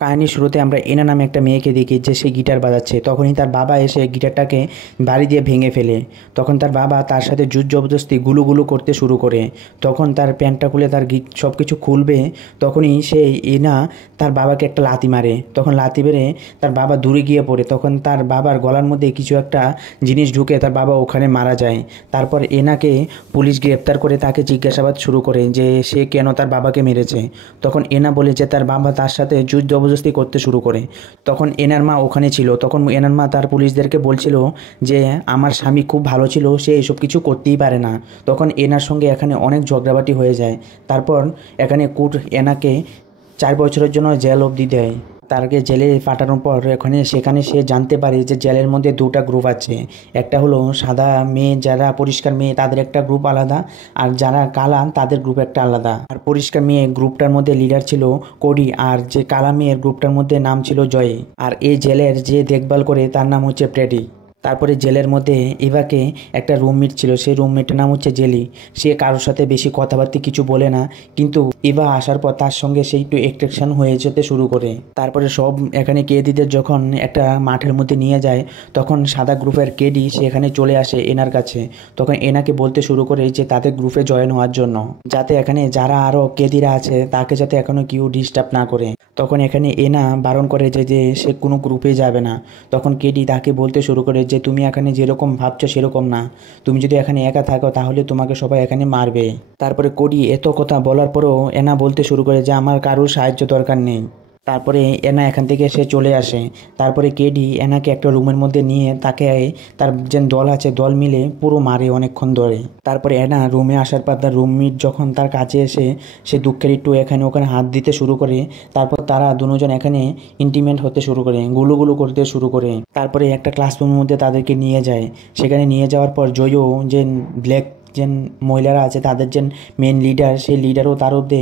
কাহিনীর শুরুতে আমরা এনা নামে একটা মেয়েকে দেখি যে সে গিটার বাজাচ্ছে। তখনই তার বাবা এসে গিটারটাকে বাড়ি দিয়ে ভেঙে ফেলে। তখন তার বাবা তার সাথে জোর জবরদস্তি গুলু গুলু করতে শুরু করে। তখন তার প্যান্টটা খুলে তার সব কিছু খুলবে, তখনই সে এনা তার বাবাকে একটা লাথি মারে। তখন লাথি মেরে তার বাবা দূরে গিয়ে পড়ে। তখন তার বাবার গলার মধ্যে কিছু একটা জিনিস ঢুকে তার বাবা ওখানে মারা যায়। তারপর এনাকে পুলিশ গ্রেপ্তার করে তাকে জিজ্ঞাসাবাদ শুরু করে যে সে কেন তার বাবাকে মেরেছে। তখন এনা বলে যে তার বাবা তার সাথে জোর জবরদস্তি করতে শুরু করে। তখন এনার মা ওখানে ছিল। তখন এনার মা তার পুলিশদেরকে বলছিল যে আমার স্বামী খুব ভালো ছিল, সে এসব কিছু করতেই পারে না। তখন এনার সঙ্গে এখানে অনেক ঝগড়াবাটি হয়ে যায়। তারপর এখানে কোর্ট এনাকে 4 বছরের জন্য জেল অবধি দেয়। তারকে জেলে পাঠানোর পর সেখানে সে জানতে পারে যে জেলের মধ্যে দুটা গ্রুপ আছে। একটা হলো সাদা মেয়ে, যারা পরিষ্কার মেয়ে তাদের একটা গ্রুপ আলাদা, আর যারা কালা তাদের গ্রুপ একটা আলাদা। আর পরিষ্কার মেয়ে গ্রুপটার মধ্যে লিডার ছিল কোডি, আর যে কালা মেয়ের গ্রুপটার মধ্যে নাম ছিল জয়। আর এই জেলের যে দেখভাল করে তার নাম হচ্ছে প্রেডি। তারপরে জেলের মধ্যে ইভাকে একটা রুমমেট ছিল, সেই রুমমেটের নাম হচ্ছে জেলি। সে কারোর সাথে বেশি কথাবার্তা কিছু বলে না, কিন্তু ইভা আসার পর তার সঙ্গে সেই একটু অ্যাট্রাকশন হয়ে যেতে শুরু করে। তারপরে সব এখানে কেডিদের যখন একটা মাঠের মধ্যে নিয়ে যায়, তখন সাদা গ্রুপের কেডি সে এখানে চলে আসে এনার কাছে। তখন এনাকে বলতে শুরু করে যে তাদের গ্রুপে জয়েন হওয়ার জন্য, যাতে এখানে যারা আরও কেদিরা আছে তাকে যাতে এখনও কেউ ডিস্টার্ব না করে। তখন এখানে এনা বারণ করে যে সে কোনো গ্রুপে যাবে না। তখন কেডি তাকে বলতে শুরু করে যে তুমি এখানে যেরকম ভাবছো সেরকম না, তুমি যদি এখানে একা থাকো তাহলে তোমাকে সবাই এখানে মারবে। তারপরে কোডি এত কথা বলার পরেও এনা বলতে শুরু করে যে আমার কারোর সাহায্য দরকার নেই। তারপরে এনা এখান থেকে সে চলে আসে। তারপরে কেডি এনাকে একটা রুমের মধ্যে নিয়ে তাকে তার যে দল আছে দল মিলে পুরো মারে অনেকক্ষণ ধরে। তারপরে এনা রুমে আসার পর তার রুমমেট যখন তার কাছে এসে সে দুঃখের একটু এখানে ওখানে হাত দিতে শুরু করে। তারপর তারা দুজন এখানে ইন্টিমেট হতে শুরু করে, গুলুগুলু করতে শুরু করে। তারপরে একটা ক্লাসরুমের মধ্যে তাদেরকে নিয়ে যায়। সেখানে নিয়ে যাওয়ার পর জয়ও যে ব্ল্যাক যে মহিলারা আছে তাদের যে মেন লিডার, সেই লিডারও তার মধ্যে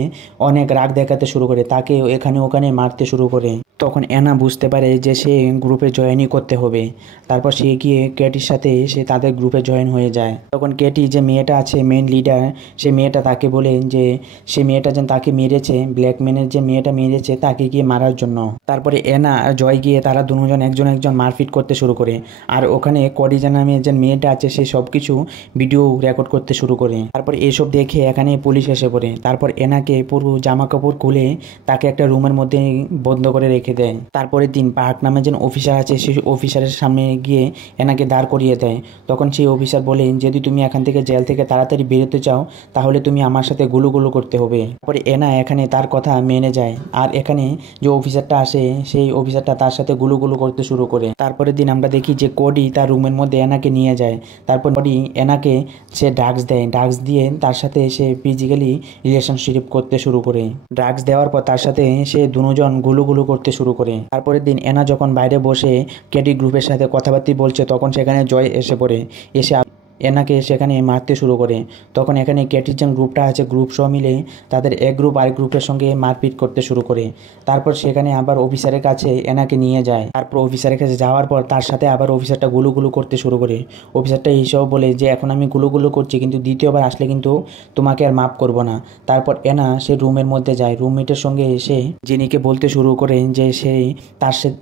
অনেক রাগ দেখাতে শুরু করে, তাকে এখানে ওখানে মারতে শুরু করে। তখন এনা বুঝতে পারে যে সে গ্রুপে জয়েনই করতে হবে। তারপর সে গিয়ে কেটির সাথে সে তাদের গ্রুপে জয়েন হয়ে যায়। তখন কেটি যে মেয়েটা আছে মেন লিডার, সে মেয়েটা তাকে বলে যে সে মেয়েটা যেন তাকে মেরেছে, ব্ল্যাকম্যানের যে মেয়েটা মেরেছে তাকে গিয়ে মারার জন্য। তারপরে এনা আর জয় গিয়ে তারা দুজন একজন একজন মারপিট করতে শুরু করে। আর ওখানে কডিজা নামে যে মেয়েটা আছে সে সব কিছু ভিডিও রেকর্ড করতে শুরু করে। তারপর এসব দেখে এখানে পুলিশ এসে পড়ে। তারপর এনাকে পুরো জামা কাপড় খুলে তাকে একটা রুমের মধ্যে বন্ধ করে রেখে দেয়। তারপরের দিন পার্ক নামে যে অফিসার আছে সেই অফিসারের সামনে গিয়ে এনাকে দাঁড় করিয়ে দেয়। তখন সেই অফিসার বলেন যদি তুমি এখান থেকে জেল থেকে তাড়াতাড়ি বেরোতে চাও তাহলে তুমি আমার সাথে গুলুগুলু করতে হবে। তারপরে এনা এখানে তার কথা মেনে যায়। আর এখানে যে অফিসারটা আসে সেই অফিসারটা তার সাথে গুলুগুলু করতে শুরু করে। তারপরের দিন আমরা দেখি যে কোডি তার রুমের মধ্যে এনাকে নিয়ে যায়। তারপর কোডি এনাকে সে ড্রাগস দেয়, ড্রাগস দিয়ে তার সাথে সে ফিজিক্যালি রিলেশনশিপ করতে শুরু করে। ড্রাগস দেওয়ার পর তার সাথে সে দুজন গুলুগুলু করতে শুরু করে। তারপরের দিন এনা যখন বাইরে বসে কেডি গ্রুপের সাথে কথাবার্তা বলছে, তখন সেখানে জয় এসে পড়ে। এসে এনাকে সেখানে মারতে শুরু করে। তখন এখানে কেটির যে গ্রুপটা আছে গ্রুপ সহ মিলে তাদের এক গ্রুপ আরেক গ্রুপের সঙ্গে মারপিট করতে শুরু করে। তারপর সেখানে আবার অফিসারের কাছে এনাকে নিয়ে যায়। তারপর অফিসারের কাছে যাওয়ার পর তার সাথে আবার অফিসারটা গুলুগুলু করতে শুরু করে। অফিসারটা এইসব বলে যে এখন আমি গুলুগুলু করছি, কিন্তু দ্বিতীয়বার আসলে কিন্তু তোমাকে আর মাফ করব না। তারপর এনা সে রুমের মধ্যে যায়, রুমমেটের সঙ্গে এসে জিনিকে বলতে শুরু করে যে সে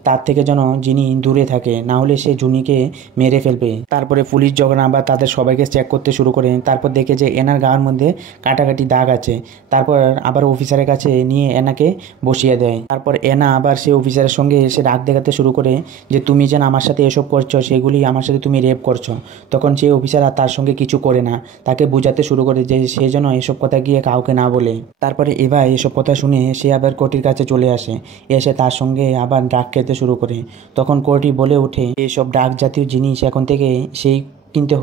তার থেকে যেন জিনি দূরে থাকে, না হলে সে জুনিকে মেরে ফেলবে। তারপরে পুলিশ যখন আবার তাদের সবাইকে চেক করতে শুরু করে, তারপর দেখে যে এনার গায়ের মধ্যে কাটাকাটি দাগ আছে। তারপর আবার অফিসারের কাছে নিয়ে এনাকে বসিয়ে দেয়। তারপর এনা আবার সেই অফিসারের সঙ্গে এসে রাগ দেখাতে শুরু করে যে তুমি যেন আমার সাথে এসব করছো সেগুলি আমার সাথে তুমি রেপ করছো। তখন সেই অফিসার আর তার সঙ্গে কিছু করে না, তাকে বোঝাতে শুরু করে যে সে যেন এসব কথা গিয়ে কাউকে না বলে। তারপরে এবার এসব কথা শুনে সে আবার কোর্টির কাছে চলে আসে, এসে তার সঙ্গে আবার ড্রাগ খেতে শুরু করে। তখন কোর্টি বলে ওঠে এইসব ড্রাগ জাতীয় জিনিস এখন থেকে সেই কিনতে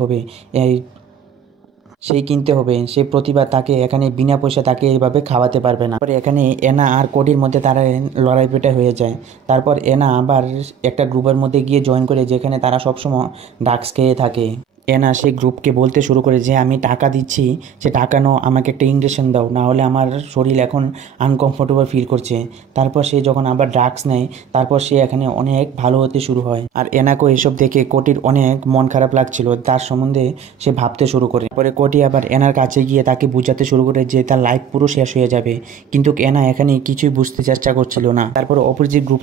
হবে, সে প্রতিবার তাকে এখানে বিনা পয়সা তাকে এইভাবে খাওয়াতে পারবে না। পরে এখানে এনা আর কোডির মধ্যে তারা লড়াই পেটা হয়ে যায়। তারপর এনা আবার একটা গ্রুপের মধ্যে গিয়ে জয়েন করে, যেখানে তারা সবসময় ড্রাগস খেয়ে থাকে। এনা সেই গ্রুপকে বলতে শুরু করে যে আমি টাকা দিচ্ছি, সে টাকা নাও, আমাকে একটা ইঞ্জেকশন দাও, না হলে আমার শরীর এখন আনকমফোর্টেবল ফিল করছে। তারপর সে যখন আবার ড্রাগস নেয় তারপর সে এখানে অনেক ভালো হতে শুরু হয়। আর এনাকেও এসব দেখে কোটির অনেক মন খারাপ লাগছিল, তার সম্বন্ধে সে ভাবতে শুরু করে। পরে কোটি আবার এনার কাছে গিয়ে তাকে বোঝাতে শুরু করে যে তার লাইফ পুরো শেষ হয়ে যাবে, কিন্তু এনা এখানে কিছুই বুঝতে চেষ্টা করছিল না। তারপর অপোজিট গ্রুপ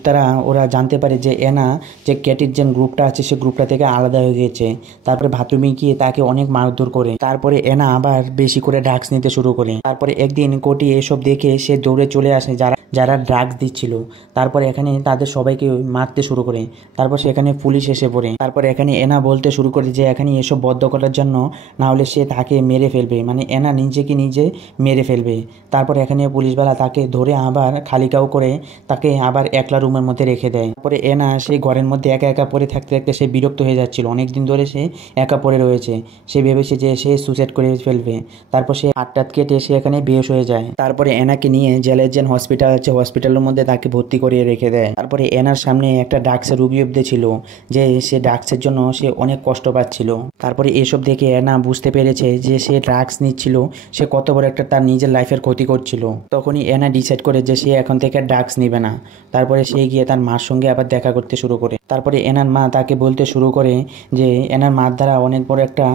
ওরা জানতে পারে যে এনা যে কেটির যে গ্রুপটা আছে সে গ্রুপটা থেকে আলাদা হয়ে গিয়েছে। তারপরে বাথরুমে গিয়ে তাকে অনেক মারধর করে। তারপরে এনা আবার বেশি করে ড্রাগস নিতে শুরু করে। তারপরে একদিন কোটি এসব দেখে সে দৌড়ে চলে আসে যারা যারা ড্রাগস দিচ্ছিল। তারপরে এখানে তাদের সবাইকে মারতে শুরু করে। তারপর সেখানে পুলিশ এসে পড়ে। তারপরে এখানে এনা বলতে শুরু করে যে এখানে এসব বদ্ধ করার জন্য, না হলে সে তাকে মেরে ফেলবে, মানে এনা নিজেকে নিজে মেরে ফেলবে। তারপর এখানে পুলিশওয়ালা তাকে ধরে আবার খালিকাও করে তাকে আবার একলা রুমের মধ্যে রেখে দেয়। তারপরে এনা সেই ঘরের মধ্যে একা একা পড়ে থাকতে থাকতে সে বিরক্ত হয়ে যাচ্ছিল, অনেকদিন ধরে সে একা পড়ে রয়েছে। সে ভেবেছে যে সে সুসাইড করে ফেলবে। তারপর সে হাত কেটে সে এখানে বেহুশ হয়ে যায়। তারপরে এনাকে নিয়ে জেলের যে হসপিটাল আছে হসপিটালের মধ্যে তাকে ভর্তি করিয়ে রেখে দেয়। তারপরে এনার সামনে একটা ড্রাগসের রুগী অব্দি ছিল, যে সে ড্রাগসের জন্য সে অনেক কষ্ট পাচ্ছিল। তারপরে এসব দেখে এনা বুঝতে পেরেছে যে সে ড্রাগস নিচ্ছিল, সে কত বড় একটা তার নিজের লাইফের ক্ষতি করছিল। তখনই এনা ডিসাইড করে যে সে এখন থেকে ড্রাগস নেবে না। তারপরে সে গিয়ে তার মার সঙ্গে আবার দেখা করতে শুরু করে। তারপরে এনার মা তাকে বলতে শুরু করে যে এনার মার দ্বারা অনেক বড় একটা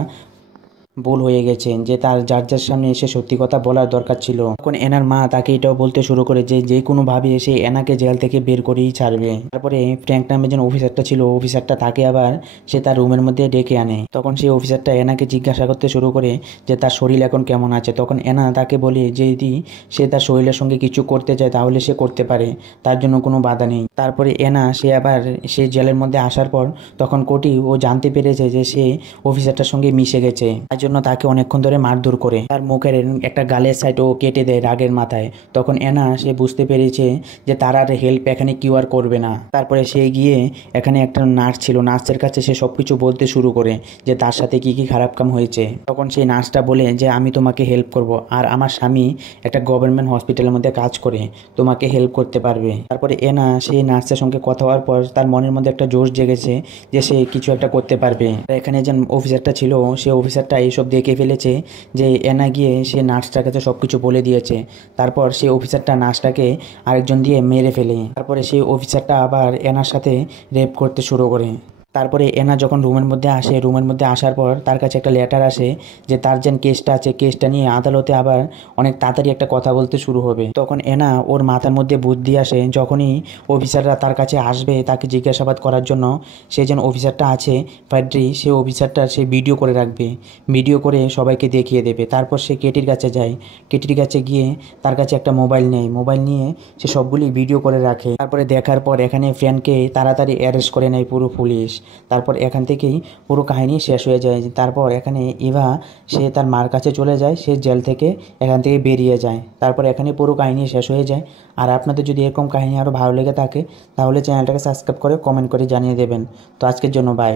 ভুল হয়ে গেছে, যে তার যার সামনে এসে সত্যি কথা বলার দরকার ছিল। তখন এনার মা তাকে এটাও বলতে শুরু করে যে যে কোনোভাবে এসে এনাকে জেল থেকে বের করেই ছাড়বে। তারপরে ফ্র্যাঙ্ক নামে যে অফিসারটা ছিল, অফিসারটা তাকে আবার সে তার রুমের মধ্যে ডেকে আনে। তখন সেই অফিসারটা এনাকে জিজ্ঞাসা করতে শুরু করে যে তার শরীর এখন কেমন আছে। তখন এনা তাকে বলে যে যদি সে তার শরীরের সঙ্গে কিছু করতে চায় তাহলে সে করতে পারে, তার জন্য কোনো বাধা নেই। তারপরে এনা সে আবার সে জেলের মধ্যে আসার পর তখন কোটি ও জানতে পেরেছে যে সে অফিসারটার সঙ্গে মিশে গেছে, তার জন্য তাকে অনেকক্ষণ ধরে মারধর করে। তার মুখের একটা গালের সাইড ও কেটে দেয় রাগের মাথায়। তখন এনা সে বুঝতে পেরেছে যে তার আর হেল্প এখানে কেউ আর করবে না। তারপরে সে গিয়ে এখানে একটা নার্স ছিল, নার্সের কাছে সে সবকিছু বলতে শুরু করে যে তার সাথে কি কি খারাপ কাম হয়েছে। তখন সেই নার্সটা বলে যে আমি তোমাকে হেল্প করব, আর আমার স্বামী একটা গভর্নমেন্ট হসপিটালের মধ্যে কাজ করে, তোমাকে হেল্প করতে পারবে। তারপরে এনা সেই নার্সের সঙ্গে কথা হওয়ার পর তার মনের মধ্যে একটা জোশ জেগেছে যে সে কিছু একটা করতে পারবে। এখানে যে অফিসারটা ছিল সে অফিসারটা এইসব দেখে ফেলেছে যে এনা গিয়ে সে নার্সটার কাছে সব কিছু বলে দিয়েছে। তারপর সেই অফিসারটা নার্সটাকে আরেকজন দিয়ে মেরে ফেলে। তারপরে সেই অফিসারটা আবার এনার সাথে রেপ করতে শুরু করে। তারপরে এনা যখন রুমের মধ্যে আসে, রুমের মধ্যে আসার পর তার কাছে একটা লেটার আসে যে তার যে কেসটা আছে কেসটা নিয়ে আদালতে আবার অনেক তাড়াতাড়ি একটা কথা বলতে শুরু হবে। তখন এনা ওর মাথার মধ্যে বুদ্ধি আসে, যখনই অফিসাররা তার কাছে আসবে তাকে জিজ্ঞাসাবাদ করার জন্য, সে যেন অফিসারটা আছে ফ্যাড্রি, সে অফিসারটা সে ভিডিও করে রাখবে, ভিডিও করে সবাইকে দেখিয়ে দেবে। তারপর সে কেটির কাছে যায়, কেটির কাছে গিয়ে তার কাছে একটা মোবাইল নেয়, মোবাইল নিয়ে সে সবগুলি ভিডিও করে রাখে। তারপরে দেখার পর এখানে ফ্রেন্ডকে তাড়াতাড়ি অ্যারেস্ট করে নেয় পুরো পুলিশ। তারপর এখান থেকেই পুরো কাহিনী শেষ হয়ে যায়। তারপর এখানে ইভা সে তার মার কাছে চলে যায়, সে জেল থেকে এখান থেকে বেরিয়ে যায়। তারপর এখানে পুরো কাহিনী শেষ হয়ে যায়। আর আপনাদের যদি এরকম কাহিনী আরও ভালো লেগে থাকে তাহলে চ্যানেলটাকে সাবস্ক্রাইব করে কমেন্ট করে জানিয়ে দেবেন। তো আজকের জন্য বাই।